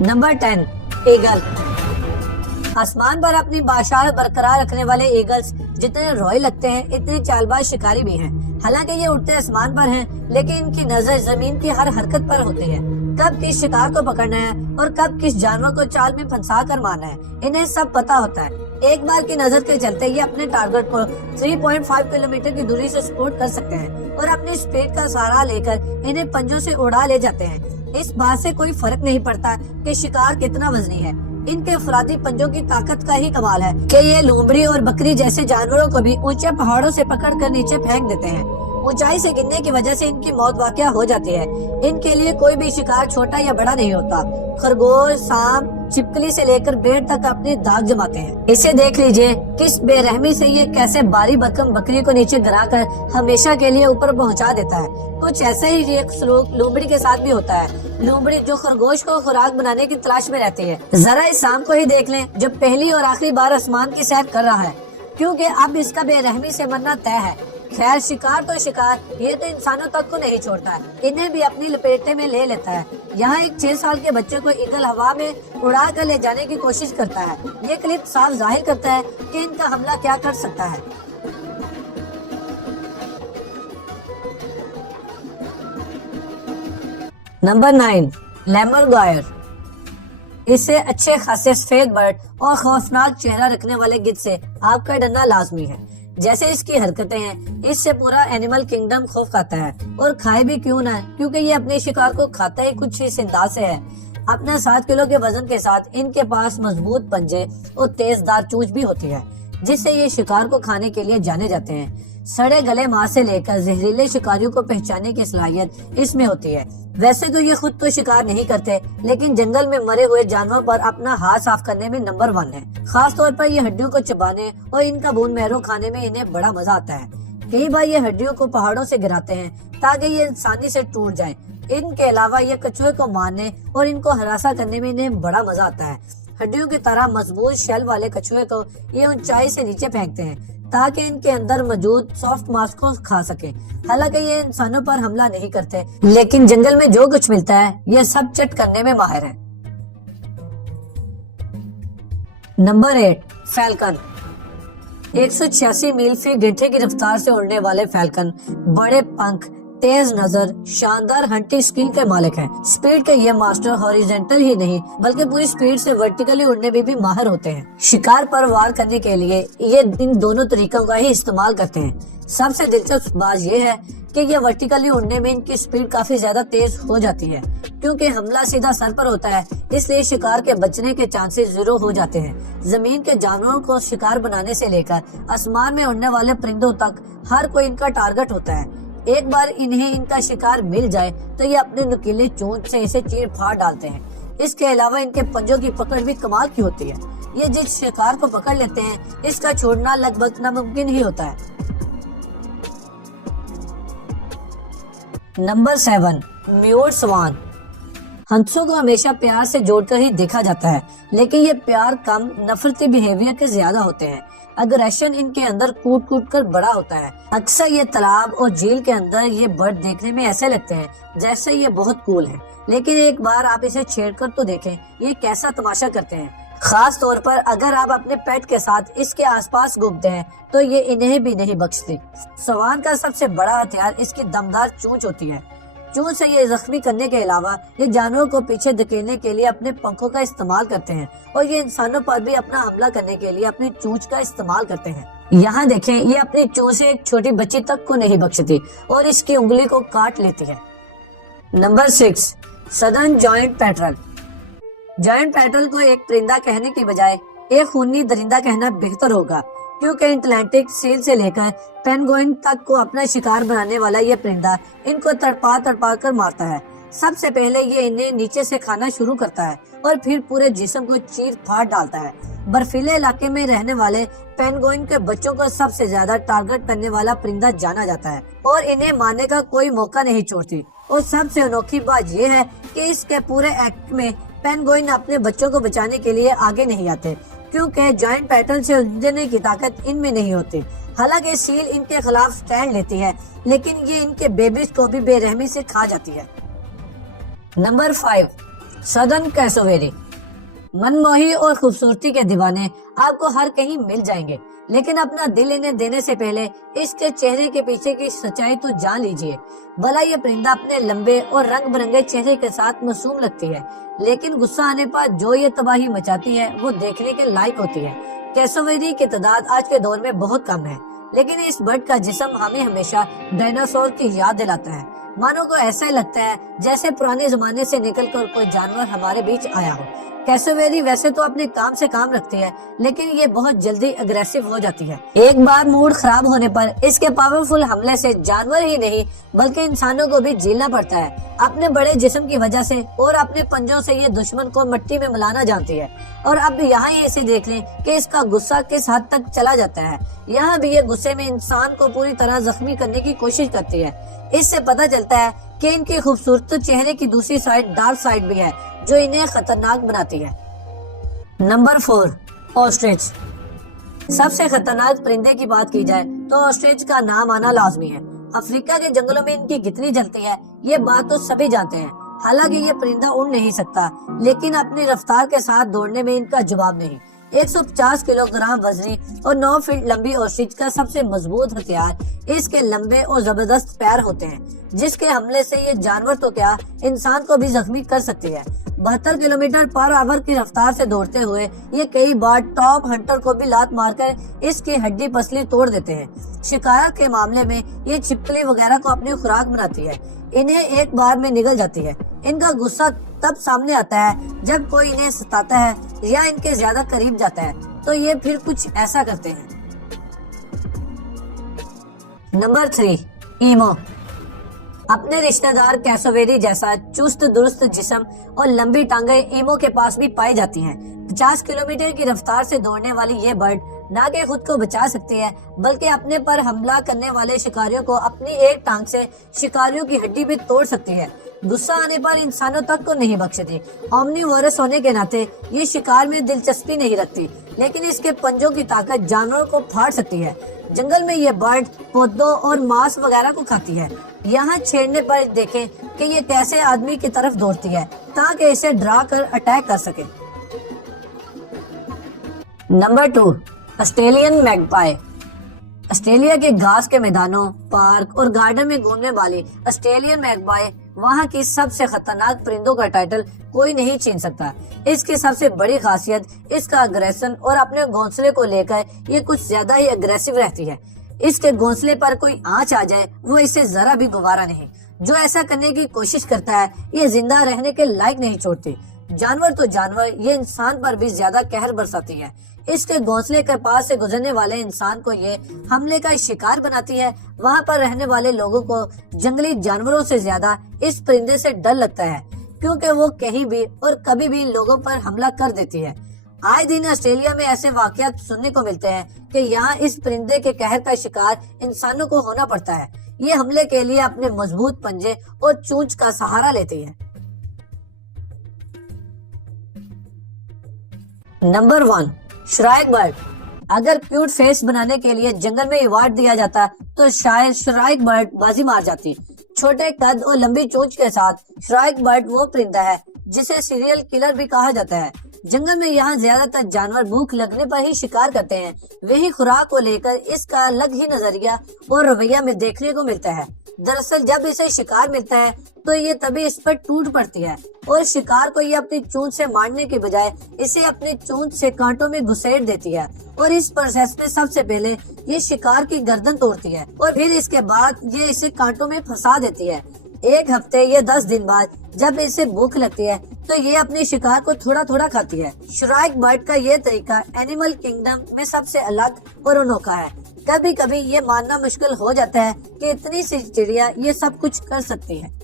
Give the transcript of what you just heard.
Number 10 eagle. आसमान पर अपनी बादशाह बरकरार रखने वाले ईगल्स जितने रॉयल लगते हैं इतने चालबाज शिकारी भी हैं। हालांकि ये उड़ते आसमान पर हैं, लेकिन इनकी नजर जमीन की हर हरकत पर होती है। कब किस शिकार को पकड़ना है और कब किस जानवर को चाल में फंसा कर मारना है, इन्हें सब पता होता है। एक बार की नजर के चलते ये अपने टारगेट को 3.5 किलोमीटर की दूरी से स्पॉट कर सकते हैं और अपनी स्पीड का सहारा लेकर इन्हें पंजों से उड़ा ले जाते हैं। इस बात से कोई फर्क नहीं पड़ता कि शिकार कितना वजनी है, इनके अफरादी पंजों की ताकत का ही कमाल है कि ये लोमड़ी और बकरी जैसे जानवरों को भी ऊंचे पहाड़ों से पकड़कर नीचे फेंक देते हैं। ऊंचाई से गिरने की वजह से इनकी मौत वाकया हो जाती है। इनके लिए कोई भी शिकार छोटा या बड़ा नहीं होता। खरगोश, सांप, छिपकली से लेकर भेड़ तक अपनी दाग जमाते हैं। इसे देख लीजिए किस बेरहमी से ये कैसे बारी भरकम बकरी को नीचे गिराकर हमेशा के लिए ऊपर पहुंचा देता है। कुछ ऐसे ही एक सलूक लोमड़ी के साथ भी होता है। लोमड़ी जो खरगोश को खुराक बनाने की तलाश में रहती है। जरा इस सांप को ही देख लें जो पहली और आखिरी बार आसमान की सैर कर रहा है, क्योंकि अब इसका बेरहमी से मरना तय है। खैर शिकार तो शिकार, ये तो इंसानों तक को नहीं छोड़ता है, इन्हें भी अपनी लपेटे में ले लेता है। यहाँ एक 6 साल के बच्चे को ईगल हवा में उड़ा कर ले जाने की कोशिश करता है। ये क्लिप साफ जाहिर करता है कि इनका हमला क्या कर सकता है। नंबर 9 लेमरगॉयर। इससे अच्छे खासे सफेद बर्ड और खौफनाक चेहरा रखने वाले गिद्ध से आपका डरना लाजमी है। जैसे इसकी हरकतें हैं, इससे पूरा एनिमल किंगडम खौफ खाता है, और खाए भी क्यों ना, क्योंकि ये अपने शिकार को खाता ही कुछ इस अंदाज से है। अपने 7 किलो के वजन के साथ इनके पास मजबूत पंजे और तेजदार चोंच भी होती है, जिससे ये शिकार को खाने के लिए जाने जाते हैं। सड़े गले मांस से लेकर जहरीले शिकारियों को पहचानने की सलाहियत इसमें होती है। वैसे तो ये खुद तो शिकार नहीं करते, लेकिन जंगल में मरे हुए जानवरों पर अपना हाथ साफ करने में नंबर 1 है। खास तौर पर ये हड्डियों को चबाने और इनका बोन मैरो खाने में इन्हें बड़ा मजा आता है। कई बार ये हड्डियों को पहाड़ों से गिराते हैं ताकि ये आसानी से टूट जाए। इनके अलावा ये कछुए को मारने और इनको हरासा करने में इन्हें बड़ा मजा आता है। हड्डियों की तरह मजबूत शेल वाले कछुए को ये ऊंचाई से नीचे फेंकते हैं ताकि इनके अंदर मौजूद सॉफ्ट मांस को खा सके। हालांकि ये इंसानों पर हमला नहीं करते, लेकिन जंगल में जो कुछ मिलता है ये सब चट करने में माहिर है। Number 8 falcon. 186 मील फी घंटे की रफ्तार से उड़ने वाले फैल्कन बड़े पंख, तेज नजर, शानदार हंटिंग स्किल के मालिक हैं। स्पीड के ये मास्टर हॉरिजॉन्टल ही नहीं बल्कि पूरी स्पीड से वर्टिकली उड़ने में भी माहिर होते हैं। शिकार पर वार करने के लिए ये इन दोनों तरीकों का ही इस्तेमाल करते हैं। सबसे दिलचस्प बात ये है कि ये वर्टिकली उड़ने में इनकी स्पीड काफी ज्यादा तेज हो जाती है, क्योंकि हमला सीधा सर पर होता है, इसलिए शिकार के बचने के चांसेस 0 हो जाते हैं। जमीन के जानवरों को शिकार बनाने से लेकर आसमान में उड़ने वाले परिंदों तक हर कोई इनका टारगेट होता है। एक बार इन्हें इनका शिकार मिल जाए तो ये अपने नुकीले चोंच से इसे चीर फाड़ डालते हैं। इसके अलावा इनके पंजों की पकड़ भी कमाल की होती है। ये जिस शिकार को पकड़ लेते हैं इसका छोड़ना लगभग नामुमकिन ही होता है। नंबर 7 म्यूट स्वान। हंसों को हमेशा प्यार से जोड़कर ही देखा जाता है, लेकिन ये प्यार कम नफरती बिहेवियर के ज्यादा होते हैं। अग्रेशन इनके अंदर कूट कूट कर बड़ा होता है। अक्सर ये तालाब और झील के अंदर ये बर्ड देखने में ऐसे लगते हैं जैसे ये बहुत कूल है, लेकिन एक बार आप इसे छेड़कर तो देखें ये कैसा तमाशा करते हैं। खास तौर पर अगर आप अपने पेट के साथ इसके आसपास घूमते हैं तो ये इन्हें भी नहीं बख्शती। स्वान का सबसे बड़ा हथियार इसकी दमदार चोंच होती है। चोंच से ये जख्मी करने के अलावा ये जानवरों को पीछे धकेलने के लिए अपने पंखों का इस्तेमाल करते हैं, और ये इंसानों पर भी अपना हमला करने के लिए अपनी चोंच का इस्तेमाल करते हैं। यहाँ देखें, ये अपनी चोंच से एक छोटी बच्ची तक को नहीं बख्शती और इसकी उंगली को काट लेती है। Number 6 southern joint patrol. Joint patrol को एक परिंदा कहने की बजाय एक खूनी दरिंदा कहना बेहतर होगा, क्योंकि अटलांटिक सील से लेकर पेंगुइन तक को अपना शिकार बनाने वाला ये परिंदा इनको तड़पा तड़पा कर मारता है। सबसे पहले ये इन्हें नीचे से खाना शुरू करता है और फिर पूरे जिस्म को चीर फाड़ डालता है। बर्फीले इलाके में रहने वाले पेंगुइन के बच्चों को सबसे ज्यादा टारगेट करने वाला परिंदा जाना जाता है और इन्हें मारने का कोई मौका नहीं छोड़ती। और सबसे अनोखी बात ये है कि इसके पूरे एक्ट में पेंगुइन अपने बच्चों को बचाने के लिए आगे नहीं आते, क्योंकि जॉइंट पैटर्न से उलझने की ताकत इनमें नहीं होती। हालांकि सील इनके खिलाफ स्टैंड लेती है, लेकिन ये इनके बेबीज को भी बेरहमी से खा जाती है। Number 5 southern cassowary. मनमोही और खूबसूरती के दीवाने आपको हर कहीं मिल जाएंगे, लेकिन अपना दिल इन्हें देने से पहले इसके चेहरे के पीछे की सच्चाई तो जान लीजिए। भला ये परिंदा अपने लंबे और रंग बिरंगे चेहरे के साथ मासूम लगती है, लेकिन गुस्सा आने पर जो ये तबाही मचाती है वो देखने के लायक होती है। कैसोवेरी की तादाद आज के दौर में बहुत कम है, लेकिन इस बर्ड का जिस्म हमें हमेशा डायनासोर की याद दिलाता है। मानो को ऐसा ही लगता है जैसे पुराने जमाने से निकलकर कोई जानवर हमारे बीच आया हो। कैसोवेरी वैसे तो अपने काम से काम रखती है, लेकिन ये बहुत जल्दी अग्रेसिव हो जाती है। एक बार मूड खराब होने पर इसके पावरफुल हमले से जानवर ही नहीं बल्कि इंसानों को भी झेलना पड़ता है। अपने बड़े जिस्म की वजह से और अपने पंजों से ये दुश्मन को मिट्टी में मिलाना जानती है। और अब यहाँ ही इसे देख लें कि इसका गुस्सा किस हद तक चला जाता है। यहाँ भी ये गुस्से में इंसान को पूरी तरह जख्मी करने की कोशिश करती है। इससे पता चलता है कि इनकी खूबसूरत चेहरे की दूसरी साइड डार्क साइड भी है, जो इन्हें खतरनाक बनाती है। Number 4, ostrich. सबसे खतरनाक परिंदे की बात की जाए तो ऑस्ट्रिच का नाम आना लाजमी है। अफ्रीका के जंगलों में इनकी कितनी जलती है ये बात तो सभी जानते हैं। हालांकि ये परिंदा उड़ नहीं सकता, लेकिन अपनी रफ्तार के साथ दौड़ने में इनका जवाब नहीं। 150 किलोग्राम वजनी और 9 फीट लंबी ऑस्ट्रिच का सबसे मजबूत हथियार इसके लंबे और जबरदस्त पैर होते हैं, जिसके हमले से ये जानवर तो क्या इंसान को भी जख्मी कर सकती है। 72 किलोमीटर पर आवर की रफ्तार से दौड़ते हुए ये कई बार टॉप हंटर को भी लात मारकर इसकी हड्डी पसली तोड़ देते हैं। शिकार के मामले में ये छिपकली वगैरह को अपनी खुराक बनाती है, इन्हें एक बार में निगल जाती है। इनका गुस्सा तब सामने आता है जब कोई इन्हें सताता है या इनके ज्यादा करीब जाता है, तो ये फिर कुछ ऐसा करते हैं। नंबर 3, ईमो। अपने रिश्तेदार कैसोवेरी जैसा चुस्त दुरुस्त जिस्म और लंबी टांगें ईमो के पास भी पाई जाती हैं। 50 किलोमीटर की रफ्तार से दौड़ने वाली ये बर्ड न के खुद को बचा सकती है, बल्कि अपने पर हमला करने वाले शिकारियों को अपनी एक टांग से शिकारियों की हड्डी भी तोड़ सकती है। गुस्सा आने पर इंसानों तक को नहीं बख्शती। ओमनीवोरस होने के नाते ये शिकार में दिलचस्पी नहीं रखती, लेकिन इसके पंजों की ताकत जानवरों को फाड़ सकती है। जंगल में ये बर्ड पौधों और मांस वगैरह को खाती है। यहाँ छेड़ने पर देखें कि ये कैसे आदमी की तरफ दौड़ती है ताकि इसे डरा कर अटैक कर सके। Number 2, Australian magpie. ऑस्ट्रेलिया के घास के मैदानों, पार्क और गार्डन में घूमने वाली ऑस्ट्रेलियन मैगपाई वहाँ की सबसे खतरनाक परिंदों का टाइटल कोई नहीं छीन सकता। इसकी सबसे बड़ी खासियत इसका अग्रेशन और अपने घोंसले को लेकर ये कुछ ज्यादा ही अग्रेसिव रहती है। इसके घोंसले पर कोई आंच आ जाए वो इसे जरा भी गवारा नहीं। जो ऐसा करने की कोशिश करता है ये जिंदा रहने के लायक नहीं छोड़ती। जानवर तो जानवर, ये इंसान पर भी ज्यादा कहर बरसाती है। इसके घोंसले के पास से गुजरने वाले इंसान को ये हमले का शिकार बनाती है। वहाँ पर रहने वाले लोगों को जंगली जानवरों से ज्यादा इस परिंदे से डर लगता है, क्योंकि वो कहीं भी और कभी भी लोगों पर हमला कर देती है। आए दिन ऑस्ट्रेलिया में ऐसे वाकयात सुनने को मिलते हैं कि यहाँ इस परिंदे के कहर का शिकार इंसानों को होना पड़ता है। ये हमले के लिए अपने मजबूत पंजे और चोंच का सहारा लेती है। Number 1, shrike bird. अगर क्यूट फेस बनाने के लिए जंगल में अवार्ड दिया जाता तो शायद श्राइक बर्ड बाजी मार जाती। छोटे कद और लंबी चोंच के साथ श्राइक बर्ड वो परिंदा है जिसे सीरियल किलर भी कहा जाता है। जंगल में यहाँ ज्यादातर जानवर भूख लगने पर ही शिकार करते हैं। वही खुराक को लेकर इसका अलग ही नजरिया और रवैया में देखने को मिलता है। दरअसल जब इसे शिकार मिलता है तो ये तभी इस पर टूट पड़ती है और शिकार को ये अपनी चोंच से मारने के बजाय इसे अपनी चोंच से कांटों में घुसेड़ देती है। और इस प्रोसेस में सबसे पहले ये शिकार की गर्दन तोड़ती है और फिर इसके बाद ये इसे कांटों में फंसा देती है। 1 हफ्ते या 10 दिन बाद जब इसे भूख लगती है तो ये अपने शिकार को थोड़ा थोड़ा खाती है। श्राइक बर्ड का ये तरीका एनिमल किंगडम में सबसे अलग और अनोखा है। कभी कभी ये मानना मुश्किल हो जाता है कि इतनी सी चिड़िया ये सब कुछ कर सकती है।